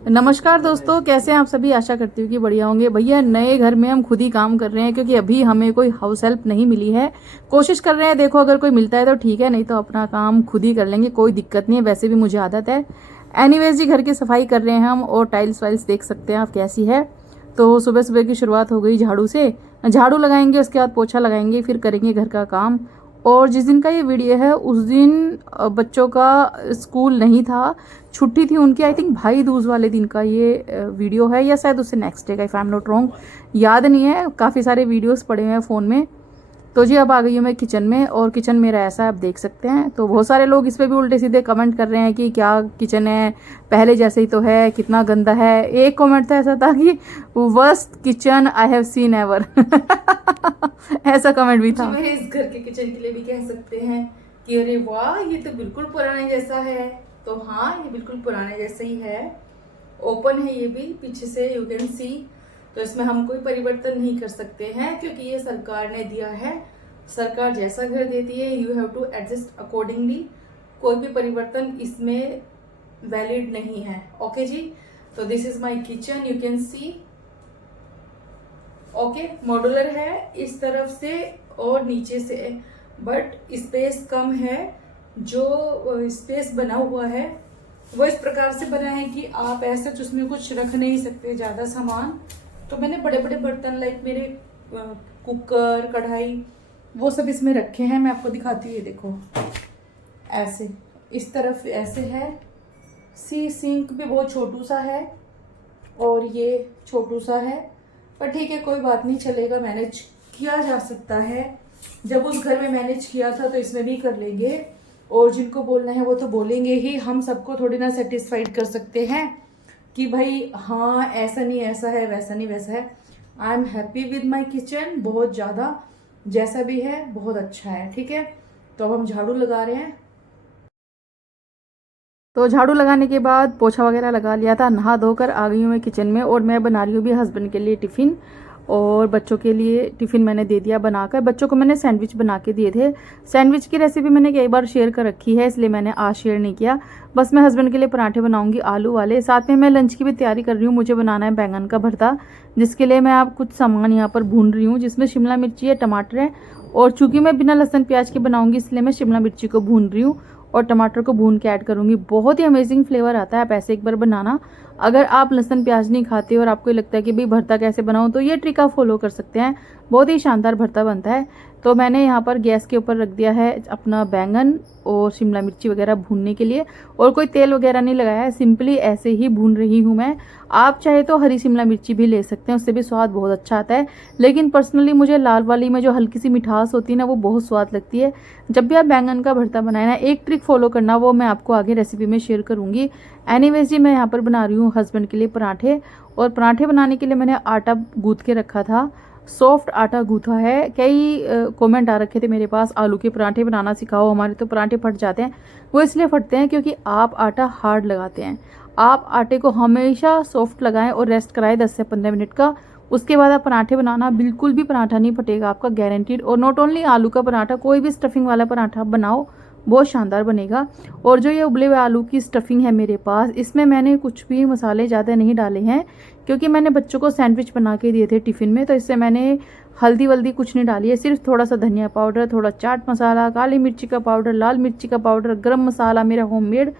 नमस्कार दोस्तों, कैसे हैं आप सभी। आशा करती हूँ कि बढ़िया होंगे। भैया नए घर में हम खुद ही काम कर रहे हैं क्योंकि अभी हमें कोई हाउस हेल्प नहीं मिली है। कोशिश कर रहे हैं, देखो अगर कोई मिलता है तो ठीक है, नहीं तो अपना काम खुद ही कर लेंगे, कोई दिक्कत नहीं है। वैसे भी मुझे आदत है। एनीवेज जी, घर की सफाई कर रहे हैं हम और टाइल्स वाइल्स देख सकते हैं आप कैसी है। तो सुबह सुबह की शुरुआत हो गई झाड़ू से। झाड़ू लगाएंगे, उसके बाद पोछा लगाएंगे, फिर करेंगे घर का काम। और जिस दिन का ये वीडियो है उस दिन बच्चों का स्कूल नहीं था, छुट्टी थी उनकी। आई थिंक भाई दूज वाले दिन का ये वीडियो है या शायद उससे नेक्स्ट डे का, if I am not wrong, याद नहीं है। काफ़ी सारे वीडियोस पड़े हुए हैं फ़ोन में। तो जी अब आ गई हूँ मैं किचन में, और किचन मेरा ऐसा आप देख सकते हैं। तो बहुत सारे लोग इस पे भी उल्टे सीधे कमेंट कर रहे हैं कि क्या किचन है, पहले जैसे ही तो है, कितना गंदा है। एक कमेंट था ऐसा था कि worst kitchen I have seen ever. ऐसा कमेंट भी था। मेरे इस घर के किचन के लिए भी कह सकते हैं कि अरे वाह, ये तो बिल्कुल पुराने जैसा है। तो हाँ, ये बिल्कुल पुराने जैसा ही है। ओपन है ये भी पीछे से, यू कैन सी। तो इसमें हम कोई परिवर्तन नहीं कर सकते हैं क्योंकि ये सरकार ने दिया है। सरकार जैसा घर देती है, you have to adjust accordingly. कोई भी परिवर्तन इसमें वैलिड नहीं है। ओके जी। तो this is my kitchen, you can see. Okay, modular है इस तरफ से और नीचे से, बट स्पेस कम है। जो स्पेस बना हुआ है वो इस प्रकार से बना है कि आप ऐसे उसमें कुछ रख नहीं सकते ज्यादा सामान। तो मैंने बड़े बड़े बर्तन लाइक मेरे कुकर, कढ़ाई, वो सब इसमें रखे हैं। मैं आपको दिखाती हूँ, ये देखो ऐसे, इस तरफ ऐसे है। सी सिंक भी बहुत छोटू सा है और ये छोटू सा है, पर ठीक है, कोई बात नहीं, चलेगा, मैनेज किया जा सकता है। जब उस घर में मैनेज किया था तो इसमें भी कर लेंगे। और जिनको बोलना है वो तो बोलेंगे ही। हम सबको थोड़ी ना सेटिस्फाइड कर सकते हैं कि भाई हाँ ऐसा नहीं ऐसा है, वैसा नहीं वैसा है। I am happy with my kitchen, बहुत ज़्यादा। जैसा भी है बहुत अच्छा है। ठीक है, तो अब हम झाड़ू लगा रहे हैं। तो झाड़ू लगाने के बाद पोछा वगैरह लगा लिया था, नहा धोकर आ गई हूँ मैं किचन में। और मैं बना रही हूँ भी हस्बैंड के लिए टिफ़िन, और बच्चों के लिए टिफ़िन मैंने दे दिया बनाकर। बच्चों को मैंने सैंडविच बना के दिए थे। सैंडविच की रेसिपी मैंने कई बार शेयर कर रखी है, इसलिए मैंने आज शेयर नहीं किया। बस मैं हस्बैंड के लिए पराठे बनाऊंगी आलू वाले। साथ में मैं लंच की भी तैयारी कर रही हूँ। मुझे बनाना है बैंगन का भरता, जिसके लिए मैं आप कुछ सामान यहाँ पर भून रही हूँ, जिसमें शिमला मिर्ची है, टमाटर है। और चूँकि मैं बिना लहसुन प्याज के बनाऊंगी, इसलिए मैं शिमला मिर्ची को भून रही हूँ और टमाटर को भून के ऐड करूंगी। बहुत ही अमेजिंग फ्लेवर आता है, आप ऐसे एक बार बनाना। अगर आप लहसुन प्याज नहीं खाते और आपको लगता है कि भाई भरता कैसे बनाऊं, तो ये ट्रिक आप फॉलो कर सकते हैं। बहुत ही शानदार भरता बनता है। तो मैंने यहाँ पर गैस के ऊपर रख दिया है अपना बैंगन और शिमला मिर्ची वगैरह भूनने के लिए, और कोई तेल वगैरह नहीं लगाया है, सिंपली ऐसे ही भून रही हूँ मैं। आप चाहे तो हरी शिमला मिर्ची भी ले सकते हैं, उससे भी स्वाद बहुत अच्छा आता है। लेकिन पर्सनली मुझे लाल वाली में जो हल्की सी मिठास होती है ना, वो बहुत स्वाद लगती है। जब भी आप बैंगन का भरता बनाए ना, एक ट्रिक फॉलो करना, वो मैं आपको आगे रेसिपी में शेयर करूंगी। एनीवेज जी, मैं यहाँ पर बना रही हूँ हस्बैंड के लिए पराठे। और पराठे बनाने के लिए मैंने आटा गूँथ के रखा था, सॉफ्ट आटा गूथा है। कई कमेंट आ रखे थे मेरे पास, आलू के पराठे बनाना सिखाओ, हमारे तो पराठे फट जाते हैं। वो इसलिए फटते हैं क्योंकि आप आटा हार्ड लगाते हैं। आप आटे को हमेशा सॉफ्ट लगाएं और रेस्ट कराएं 10 से 15 मिनट का। उसके बाद आप पराठे बनाना, बिल्कुल भी पराठा नहीं फटेगा आपका, गारंटीड। और नॉट ओनली आलू का पराठा, कोई भी स्टफिंग वाला पराठा बनाओ, बहुत शानदार बनेगा। और जो ये उबले हुए आलू की स्टफिंग है मेरे पास, इसमें मैंने कुछ भी मसाले ज़्यादा नहीं डाले हैं क्योंकि मैंने बच्चों को सैंडविच बना के दिए थे टिफ़िन में। तो इससे मैंने हल्दी वल्दी कुछ नहीं डाली है, सिर्फ थोड़ा सा धनिया पाउडर, थोड़ा चाट मसाला, काली मिर्ची का पाउडर, लाल मिर्ची का पाउडर, गरम मसाला मेरा होममेड,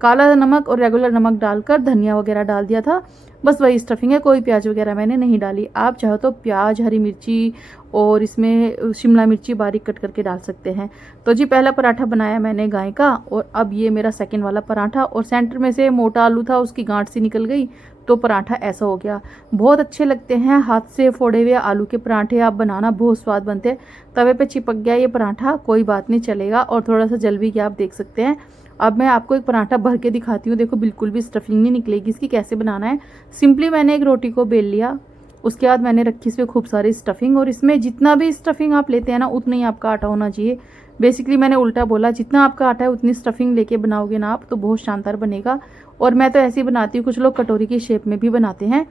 काला नमक और रेगुलर नमक डालकर धनिया वगैरह डाल दिया था। बस वही स्टफिंग है, कोई प्याज वगैरह मैंने नहीं डाली। आप चाहो तो प्याज, हरी मिर्ची और इसमें शिमला मिर्ची बारीक कट करके डाल सकते हैं। तो जी पहला पराठा बनाया मैंने गाय का, और अब ये मेरा सेकंड वाला पराठा। और सेंटर में से मोटा आलू था, उसकी गांठ सी निकल गई, तो पराठा ऐसा हो गया। बहुत अच्छे लगते हैं हाथ से फोड़े हुए आलू के पराठे, आप बनाना, बहुत स्वाद बनते हैं। तवे पे चिपक गया ये पराठा, कोई बात नहीं, चलेगा। और थोड़ा सा जल भी गया, आप देख सकते हैं। अब मैं आपको एक पराठा भर के दिखाती हूँ। देखो बिल्कुल भी स्टफिंग नहीं निकलेगी इसकी। कैसे बनाना है, सिंपली मैंने एक रोटी को बेल लिया, उसके बाद मैंने रखी इसमें खूब सारी स्टफिंग। और इसमें जितना भी स्टफिंग आप लेते हैं ना, उतना ही आपका आटा होना चाहिए। बेसिकली मैंने उल्टा बोला, जितना आपका आटा है उतनी स्टफिंग लेके बनाओगे ना आप, तो बहुत शानदार बनेगा। और मैं तो ऐसे ही बनाती हूँ, कुछ लोग कटोरी की शेप में भी बनाते हैं।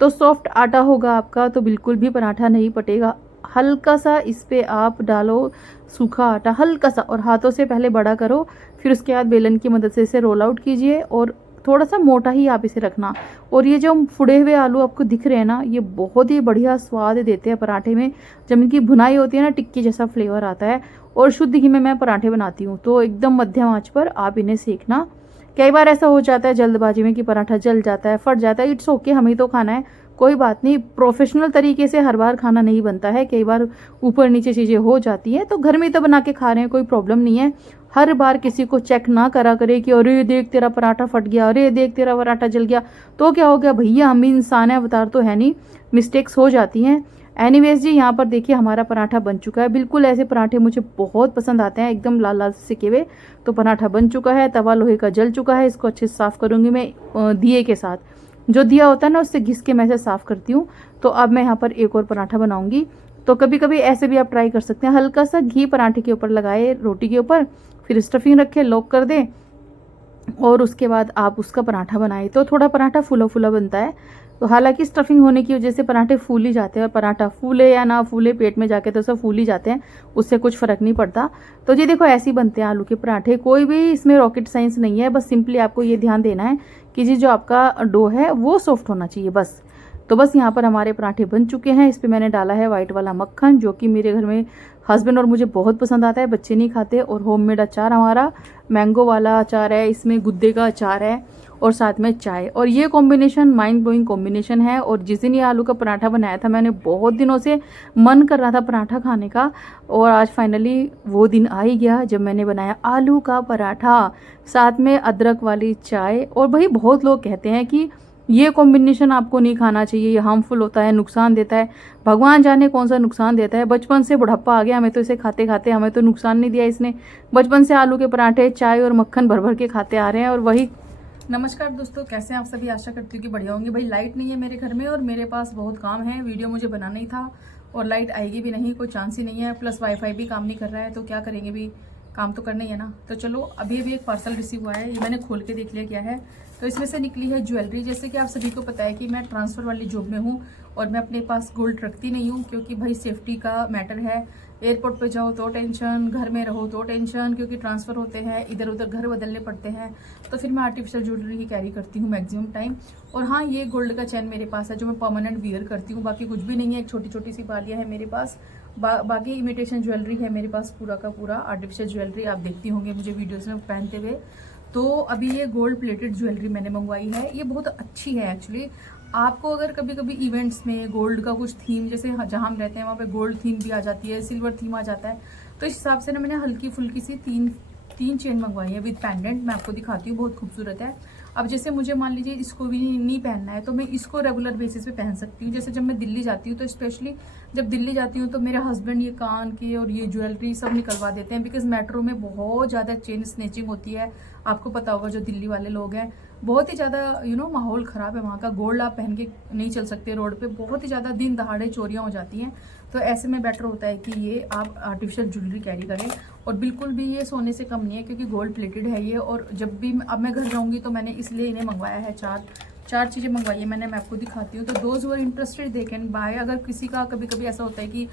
तो सॉफ्ट आटा होगा आपका, तो बिल्कुल भी पराठा नहीं पटेगा। हल्का सा इस पे आप डालो सूखा आटा, हल्का सा, और हाथों से पहले बड़ा करो, फिर उसके बाद बेलन की मदद से इसे रोल आउट कीजिए और थोड़ा सा मोटा ही आप इसे रखना। और ये जो फुड़े हुए आलू आपको दिख रहे हैं ना, ये बहुत ही बढ़िया स्वाद देते हैं पराठे में। जब इनकी भुनाई होती है ना, टिक्की जैसा फ्लेवर आता है। और शुद्ध घी में मैं पराठे बनाती हूँ, तो एकदम मध्यम आंच पर आप इन्हें सेकना। कई बार ऐसा हो जाता है जल्दबाजी में कि पराठा जल जाता है, फट जाता है। इट्स ओके, हमें तो खाना है, कोई बात नहीं। प्रोफेशनल तरीके से हर बार खाना नहीं बनता है, कई बार ऊपर नीचे चीज़ें हो जाती हैं, तो घर में तो बना के खा रहे हैं, कोई प्रॉब्लम नहीं है। हर बार किसी को चेक ना करा करे कि अरे देख तेरा पराठा फट गया, अरे देख तेरा पराठा जल गया, तो क्या हो गया भैया, हम भी इंसान है, अवतार तो है नहीं, मिस्टेक्स हो जाती हैं। एनीवेज जी, यहाँ पर देखिए हमारा पराठा बन चुका है। बिल्कुल ऐसे पराठे मुझे बहुत पसंद आते हैं, एकदम लाल लाल से सिके हुए। तो पराठा बन चुका है, तवा लोहे का जल चुका है। इसको अच्छे से साफ़ करूँगी मैं दिए के साथ। जो दिया होता है ना, उससे घिस के मैं इसे साफ़ करती हूँ। तो अब मैं यहाँ पर एक और पराठा बनाऊँगी। तो कभी कभी ऐसे भी आप ट्राई कर सकते हैं, हल्का सा घी पराठे के ऊपर लगाए, रोटी के ऊपर, फिर स्टफिंग रखे, लॉक कर दें, और उसके बाद आप उसका पराठा बनाएं। तो थोड़ा पराठा फूला फूला बनता है। तो हालांकि स्टफिंग होने की वजह से पराठे फूल ही जाते हैं, और पराठा फूले या ना फूले, पेट में जाके तो सब फूल ही जाते हैं, उससे कुछ फ़र्क नहीं पड़ता। तो जी देखो, ऐसे ही बनते हैं आलू के पराठे। कोई भी इसमें रॉकेट साइंस नहीं है, बस सिंपली आपको ये ध्यान देना है कि जी जो आपका डो है वो सॉफ्ट होना चाहिए, बस। तो बस यहाँ पर हमारे पराठे बन चुके हैं। इस पर मैंने डाला है वाइट वाला मक्खन, जो कि मेरे घर में हस्बैंड और मुझे बहुत पसंद आता है, बच्चे नहीं खाते। और होममेड अचार हमारा मैंगो वाला अचार है, इसमें गुद्दे का अचार है, और साथ में चाय। और ये कॉम्बिनेशन माइंड ब्लोइंग कॉम्बिनेशन है। और जिस दिन ये आलू का पराठा बनाया था, मैंने बहुत दिनों से मन कर रहा था पराठा खाने का, और आज फाइनली वो दिन आ ही गया जब मैंने बनाया आलू का पराठा, साथ में अदरक वाली चाय। और भाई बहुत लोग कहते हैं कि ये कॉम्बिनेशन आपको नहीं खाना चाहिए, ये हार्मफुल होता है, नुकसान देता है। भगवान जाने कौन सा नुकसान देता है। बचपन से बुढ़ापा आ गया हमें तो इसे खाते खाते, हमें तो नुकसान नहीं दिया इसने। बचपन से आलू के पराठे, चाय और मक्खन भर भर के खाते आ रहे हैं। और वही, नमस्कार दोस्तों, कैसे हैं आप सभी। आशा करती हूँ कि बढ़िया होंगे। भाई लाइट नहीं है मेरे घर में, और मेरे पास बहुत काम है, वीडियो मुझे बनाना ही था, और लाइट आएगी भी नहीं, कोई चांस ही नहीं है। प्लस वाईफाई भी काम नहीं कर रहा है, तो क्या करेंगे, भी काम तो करना ही है ना। तो चलो, अभी एक पार्सल रिसीव हुआ है, ये मैंने खोल के देख लिया क्या है। तो इसमें से निकली है ज्वेलरी। जैसे कि आप सभी को पता है कि मैं ट्रांसफ़र वाली जॉब में हूँ, और मैं अपने पास गोल्ड रखती नहीं हूँ, क्योंकि भाई सेफ्टी का मैटर है। एयरपोर्ट पे जाओ तो टेंशन, घर में रहो तो टेंशन, क्योंकि ट्रांसफ़र होते हैं, इधर उधर घर बदलने पड़ते हैं। तो फिर मैं आर्टिफिशियल ज्वेलरी ही कैरी करती हूँ मैक्सिमम टाइम। और हाँ, ये गोल्ड का चैन मेरे पास है, जो मैं परमानेंट वियर करती हूँ, बाकी कुछ भी नहीं है। एक छोटी छोटी सी बालियाँ है मेरे पास, बाकी इमिटेशन ज्वेलरी है मेरे पास, पूरा का पूरा आर्टिफिशियल ज्वेलरी आप देखती होंगे मुझे वीडियोज़ में पहनते हुए। तो अभी ये गोल्ड प्लेटेड ज्वेलरी मैंने मंगवाई है, ये बहुत अच्छी है एक्चुअली। आपको अगर कभी कभी इवेंट्स में गोल्ड का कुछ थीम, जैसे जहाँ हम रहते हैं वहाँ पे गोल्ड थीम भी आ जाती है, सिल्वर थीम आ जाता है, तो इस हिसाब से ना मैंने हल्की फुल्की सी तीन चेन मंगवाई है विद पेंडेंट। मैं आपको दिखाती हूँ, बहुत खूबसूरत है। अब जैसे मुझे मान लीजिए इसको भी नहीं पहनना है, तो मैं इसको रेगुलर बेसिस पे पहन सकती हूँ। जैसे जब मैं दिल्ली जाती हूँ, तो स्पेशली जब दिल्ली जाती हूँ, तो मेरे हस्बैंड ये कान के और ये ज्वेलरी सब निकलवा देते हैं, बिकॉज मेट्रो में बहुत ज़्यादा चेन स्नैचिंग होती है। आपको पता होगा, जो दिल्ली वाले लोग हैं, बहुत ही ज़्यादा माहौल ख़राब है वहाँ का। गोल्ड आप पहन के नहीं चल सकते रोड पे, बहुत ही ज़्यादा दिन दहाड़े चोरियाँ हो जाती हैं। तो ऐसे में बेटर होता है कि ये आप आर्टिफिशियल ज्वेलरी कैरी करें। और बिल्कुल भी ये सोने से कम नहीं है, क्योंकि गोल्ड प्लेटेड है ये। और जब भी अब मैं घर जाऊँगी, तो मैंने इसलिए इन्हें मंगवाया है। चार चीज़ें मंगवाई है मैंने, मैं आपको दिखाती हूँ। तो those were interested they can buy. अगर किसी का कभी कभी ऐसा होता है कि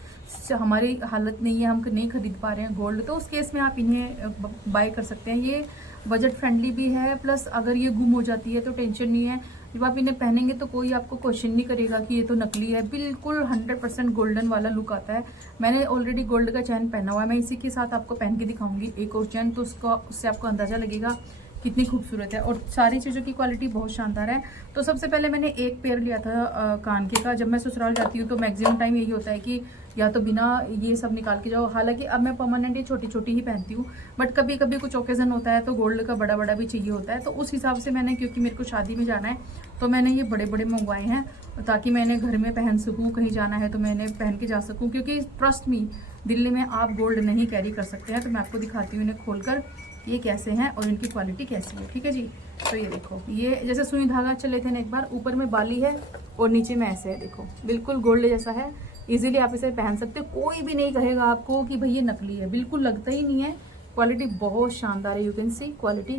हमारी हालत नहीं है, हम नहीं खरीद पा रहे हैं गोल्ड, तो उस केस में आप इन्हें बाय कर सकते हैं। ये बजट फ्रेंडली भी है, प्लस अगर ये गुम हो जाती है तो टेंशन नहीं है। जब आप इन्हें पहनेंगे तो कोई आपको क्वेश्चन नहीं करेगा कि ये तो नकली है। बिल्कुल 100% गोल्डन वाला लुक आता है। मैंने ऑलरेडी गोल्ड का चैन पहना हुआ है, मैं इसी के साथ आपको पहन के दिखाऊंगी एक और चैन, तो उससे आपको अंदाज़ा लगेगा कितनी खूबसूरत है। और सारी चीज़ों की क्वालिटी बहुत शानदार है। तो सबसे पहले मैंने एक पेयर लिया था कान के का। जब मैं ससुराल जाती हूँ तो मैक्सिमम टाइम यही होता है कि या तो बिना ये सब निकाल के जाओ। हालांकि अब मैं परमानेंट ये छोटी छोटी ही पहनती हूँ, बट कभी कभी कुछ ओकेजन होता है तो गोल्ड का बड़ा बड़ा भी चाहिए होता है। तो उस हिसाब से मैंने, क्योंकि मेरे को शादी में जाना है, तो मैंने ये बड़े बड़े मंगवाए हैं, ताकि मैंने घर में पहन सकूँ, कहीं जाना है तो मैंने पहन के जा सकूँ। क्योंकि ट्रस्ट मी, दिल्ली में आप गोल्ड नहीं कैरी कर सकते हैं। तो मैं आपको दिखाती हूँ इन्हें खोलकर ये कैसे हैं और इनकी क्वालिटी कैसी है, ठीक है जी। तो ये देखो, ये जैसे सुई धागा चले थे ना एक बार, ऊपर में बाली है और नीचे में ऐसे है, देखो बिल्कुल गोल्ड जैसा है। इजीली आप इसे पहन सकते हो, कोई भी नहीं कहेगा आपको कि भाई ये नकली है, बिल्कुल लगता ही नहीं है। क्वालिटी बहुत शानदार है, यू कैन सी क्वालिटी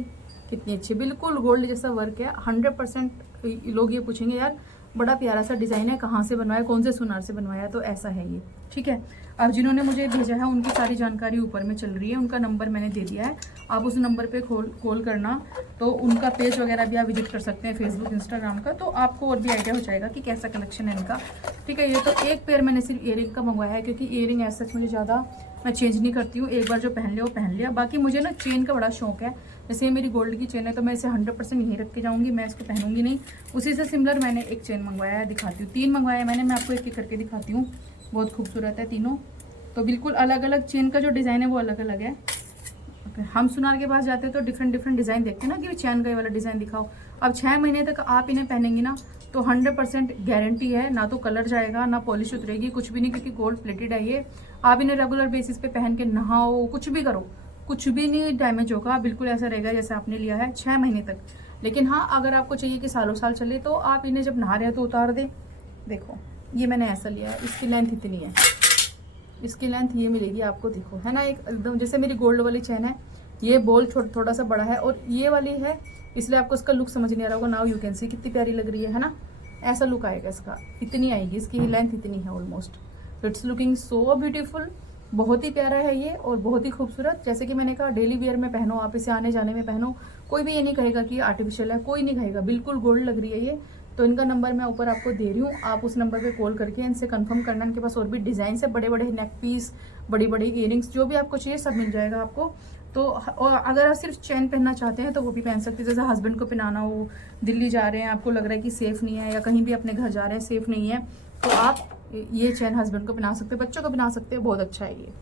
कितनी अच्छी, बिल्कुल गोल्ड जैसा वर्क है। 100% लोग ये पूछेंगे यार बड़ा प्यारा सा डिज़ाइन है, कहाँ से बनवाया, कौन से सुनार से बनवाया, तो ऐसा है ये, ठीक है। अब जिन्होंने मुझे भेजा है उनकी सारी जानकारी ऊपर में चल रही है, उनका नंबर मैंने दे दिया है, आप उस नंबर पे कॉल करना, तो उनका पेज वगैरह भी आप विजिट कर सकते हैं, फेसबुक इंस्टाग्राम का, तो आपको और भी आइडिया हो जाएगा कि कैसा कलेक्शन है इनका, ठीक है। ये तो एक पेयर मैंने सिर्फ ईयरिंग का मंगवाया है, क्योंकि ईयरिंग ऐसा मुझे ज़्यादा मैं चेंज नहीं करती हूँ, एक बार जो पहन लिया वो पहन लिया। बाकी मुझे ना चेन का बड़ा शौक है, जैसे मेरी गोल्ड की चेन है तो मैं इसे 100% यहीं रख के जाऊँगी, मैं इसको पहनूंगी नहीं। उसी से सिमिलर मैंने एक चेन मंगवाया है, दिखाती हूँ, 3 मंगवाया है मैंने, मैं आपको एक एक करके दिखाती हूँ। बहुत खूबसूरत है तीनों, तो बिल्कुल अलग अलग चेन का जो डिज़ाइन है वो अलग अलग है। हम सुनार के पास जाते हैं तो डिफरेंट डिफरेंट डिज़ाइन देखते हैं ना, कि चैन का ये वाला डिज़ाइन दिखाओ। अब 6 महीने तक आप इन्हें पहनेंगी ना तो 100% गारंटी है, ना तो कलर जाएगा ना पॉलिश उतरेगी, कुछ भी नहीं, क्योंकि गोल्ड प्लेटेड है ये। आप इन्हें रेगुलर बेसिस पे पहन के नहाओ, कुछ भी करो, कुछ भी नहीं डैमेज होगा, बिल्कुल ऐसा रहेगा जैसे आपने लिया है 6 महीने तक। लेकिन हाँ, अगर आपको चाहिए कि सालों साल चले तो आप इन्हें जब नहा रहे हो तो उतार दे। देखो ये मैंने ऐसा लिया है, इसकी लेंथ इतनी है, इसकी लेंथ ये मिलेगी आपको, देखो है ना, एकदम जैसे मेरी गोल्ड वाली चैन है, ये बॉल थोड़ा सा बड़ा है और ये वाली है, इसलिए आपको इसका लुक समझ नहीं आ रहा होगा। नाउ यू कैन सी कितनी प्यारी लग रही है ना, ऐसा लुक आएगा इसका, इतनी आएगी, इसकी लेंथ इतनी है ऑलमोस्ट। तो इट्स लुकिंग सो ब्यूटीफुल, बहुत ही प्यारा है ये और बहुत ही खूबसूरत। जैसे कि मैंने कहा, डेली वेयर में पहनो, आप इसे आने जाने में पहनो, कोई भी ये नहीं कहेगा कि आर्टिफिशियल है, कोई नहीं कहेगा, बिल्कुल गोल्ड लग रही है ये। तो इनका नंबर मैं ऊपर आपको दे रही हूँ, आप उस नंबर पे कॉल करके इनसे कंफर्म करना। इनके पास और भी डिज़ाइन है, बड़े बड़े नेक पीस, बड़ी बड़ी इयरिंग्स, जो भी आपको चाहिए सब मिल जाएगा आपको। तो और अगर आप सिर्फ चेन पहनना चाहते हैं तो वो भी पहन सकते हैं, जैसे हस्बैंड को पहनाना हो, दिल्ली जा रहे हैं, आपको लग रहा है कि सेफ़ नहीं है, या कहीं भी अपने घर जा रहे हैं सेफ़ नहीं है, तो आप ये चेन हस्बैंड को पहना सकते हैं, बच्चों को पहना सकते हैं, बहुत अच्छा है ये।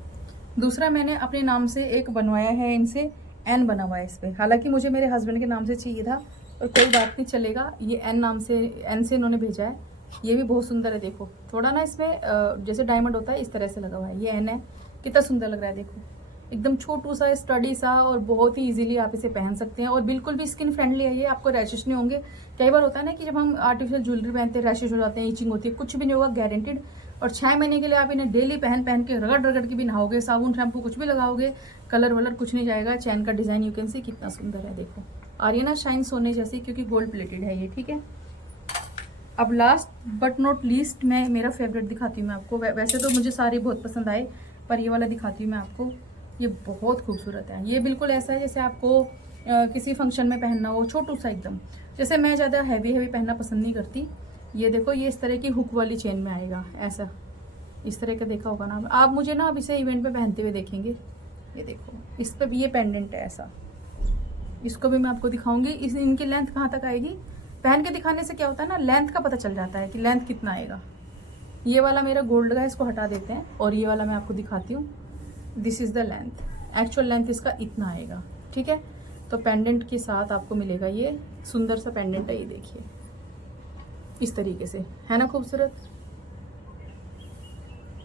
दूसरा मैंने अपने नाम से एक बनवाया है, इनसे एन बना हुआ है इस पर, हालांकि मुझे मेरे हस्बैंड के नाम से चाहिए था और कोई बात नहीं, चलेगा। ये एन नाम से, एन से इन्होंने भेजा है, ये भी बहुत सुंदर है। देखो थोड़ा ना इसमें जैसे डायमंड होता है इस तरह से लगा हुआ है, ये एन है, कितना सुंदर लग रहा है। देखो एकदम छोटू सा, स्टडी सा, और बहुत ही इजीली आप इसे पहन सकते हैं, और बिल्कुल भी स्किन फ्रेंडली है ये, आपको रैशेस नहीं होंगे। कई बार होता है ना कि जब हम आर्टिफिशियल ज्वेलरी पहनते हैं रैशेस हो जाते हैं, इचिंग होती है, कुछ भी नहीं होगा, गारंटेड। और 6 महीने के लिए आप इन्हें डेली पहन के रगड़ रगड़ के भी नहाओगे, साबुन शैम्पू कुछ भी लगाओगे, कलर वलर कुछ नहीं जाएगा। चैन का डिजाइन यू कैन सी कितना सुंदर है, देखो आ रही है ना शाइन सोने जैसी, क्योंकि गोल्ड प्लेटेड है ये, ठीक है। अब लास्ट बट नॉट लीस्ट मैं मेरा फेवरेट दिखाती हूँ मैं आपको। वैसे तो मुझे सारे बहुत पसंद आए, पर ये वाला दिखाती हूँ मैं आपको, ये बहुत खूबसूरत है। ये बिल्कुल ऐसा है जैसे आपको किसी फंक्शन में पहनना हो, छोटू सा एकदम। जैसे मैं ज़्यादा हैवी पहनना पसंद नहीं करती। ये देखो, ये इस तरह की हुक वाली चेन में आएगा, ऐसा इस तरह का देखा होगा ना आप, मुझे ना अब इसे इवेंट पे पहनते हुए देखेंगे। ये देखो, इस पर भी ये पेंडेंट है ऐसा, इसको भी मैं आपको दिखाऊंगी। इनकी लेंथ कहाँ तक आएगी, पहन के दिखाने से क्या होता है ना, लेंथ का पता चल जाता है कि लेंथ कितना आएगा। ये वाला मेरा गोल्ड का है, इसको हटा देते हैं, और ये वाला मैं आपको दिखाती हूँ। This is the length, actual length इसका इतना आएगा, ठीक है। तो पेंडेंट के साथ आपको मिलेगा ये सुंदर सा पेंडेंट है, ये देखिए इस तरीके से, है ना खूबसूरत।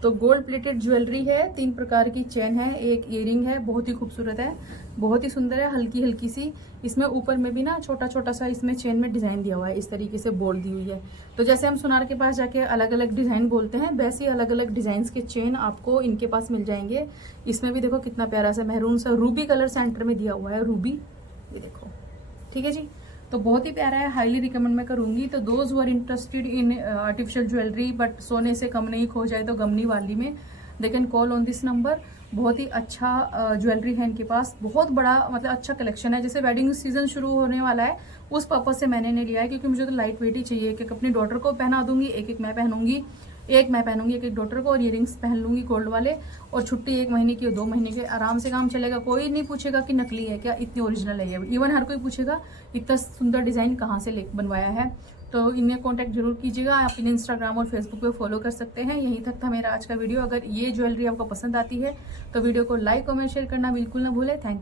तो गोल्ड प्लेटेड ज्वेलरी है, 3 प्रकार की चेन है, एक ईयरिंग है, बहुत ही खूबसूरत है, बहुत ही सुंदर है, हल्की हल्की सी। इसमें ऊपर में भी ना छोटा छोटा सा इसमें चेन में डिज़ाइन दिया हुआ है, इस तरीके से बोल दी हुई है। तो जैसे हम सुनार के पास जाके अलग अलग डिज़ाइन बोलते हैं, वैसे ही अलग अलग डिज़ाइन के चेन आपको इनके पास मिल जाएंगे। इसमें भी देखो कितना प्यारा सा मैरून सा रूबी कलर सेंटर में दिया हुआ है, रूबी, ये देखो, ठीक है जी। तो बहुत ही प्यारा है, हाईली रिकमेंड मैं करूंगी। तो those who are interested in artificial jewellery but सोने से कम नहीं खो जाए तो गमनी वाली में, they can call on this number. बहुत ही अच्छा ज्वेलरी है इनके पास, बहुत बड़ा मतलब अच्छा कलेक्शन है। जैसे वेडिंग सीजन शुरू होने वाला है, उस पर्पज से मैंने नहीं लिया है, क्योंकि मुझे तो लाइट वेट ही चाहिए। एक अपनी डॉटर को पहना दूंगी, एक मैं पहनूंगी, एक मैं पहनूंगी, एक डॉटर को, और इयरिंग्स पहन लूंगी गोल्ड वाले। और छुट्टी 1 महीने की और 2 महीने के आराम से काम चलेगा। कोई नहीं पूछेगा कि नकली है क्या, इतनी ओरिजिनल है ये। इवन हर कोई पूछेगा इतना सुंदर डिजाइन कहाँ से बनवाया है। तो इन्हें कांटेक्ट जरूर कीजिएगा। आप इन्हें इंस्टाग्राम और फेसबुक पे फॉलो कर सकते हैं। यहीं तक था मेरा आज का वीडियो। अगर ये ज्वेलरी आपको पसंद आती है तो वीडियो को लाइक कमेंट शेयर करना बिल्कुल ना भूलें। Thank you.